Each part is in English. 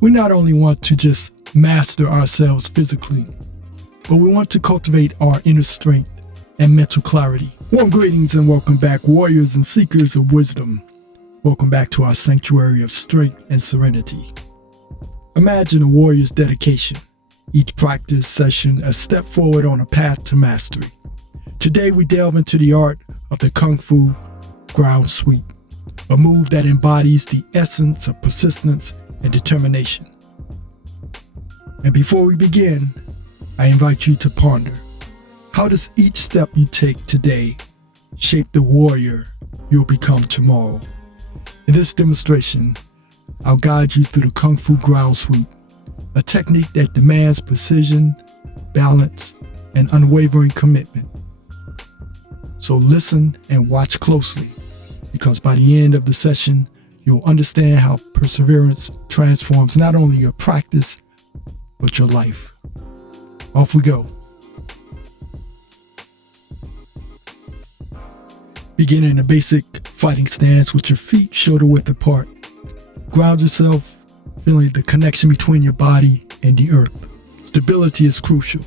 We not only want to just master ourselves physically, but we want to cultivate our inner strength and mental clarity. Warm greetings and welcome back, warriors and seekers of wisdom. Welcome back to our sanctuary of strength and serenity. Imagine a warrior's dedication. Each practice session a step forward on a path to mastery. Today we delve into the art of the KungFu ground sweep, a move that embodies the essence of persistence and determination. And before we begin, I invite you to ponder, how does each step you take today shape the warrior you'll become tomorrow? In this demonstration, I'll guide you through the KungFu ground sweep, a technique that demands precision, balance, and unwavering commitment. So listen and watch closely, because by the end of the session, you'll understand how perseverance transforms not only your practice, but your life. Off we go. Begin in a basic fighting stance with your feet shoulder width apart. Ground yourself, feeling the connection between your body and the earth. Stability is crucial.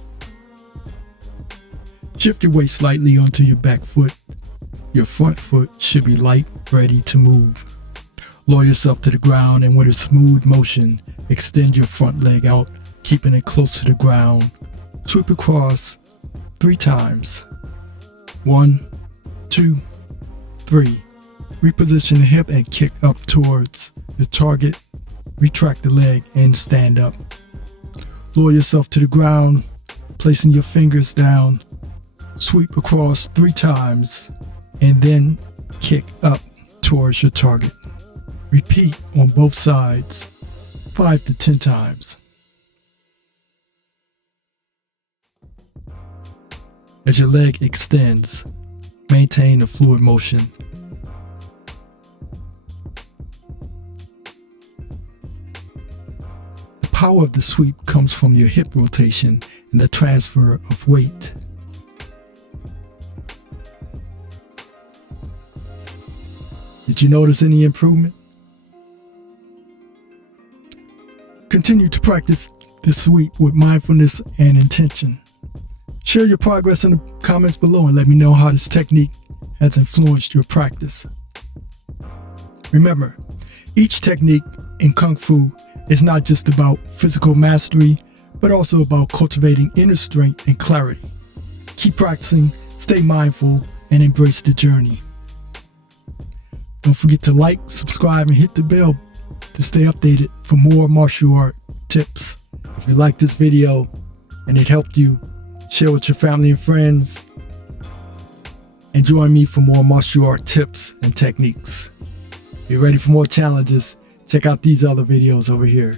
Shift your weight slightly onto your back foot. Your front foot should be light, ready to move. Lower yourself to the ground and with a smooth motion, extend your front leg out, keeping it close to the ground. Sweep across 3 times. 1, 2, 3. Reposition the hip and kick up towards the target. Retract the leg and stand up. Lower yourself to the ground, placing your fingers down. Sweep across 3 times and then kick up towards your target. Repeat on both sides 5 to 10 times. As your leg extends, maintain a fluid motion. The power of the sweep comes from your hip rotation and the transfer of weight. Did you notice any improvement? Continue to practice this sweep with mindfulness and intention. Share your progress in the comments below and let me know how this technique has influenced your practice. Remember, each technique in Kung Fu is not just about physical mastery, but also about cultivating inner strength and clarity. Keep practicing, stay mindful, and embrace the journey. Don't forget to like, subscribe, and hit the bell to stay updated for more martial art tips. If you like this video and it helped you, share with your family and friends, and join me for more martial art tips and techniques. If you're ready for more challenges, check out these other videos over here.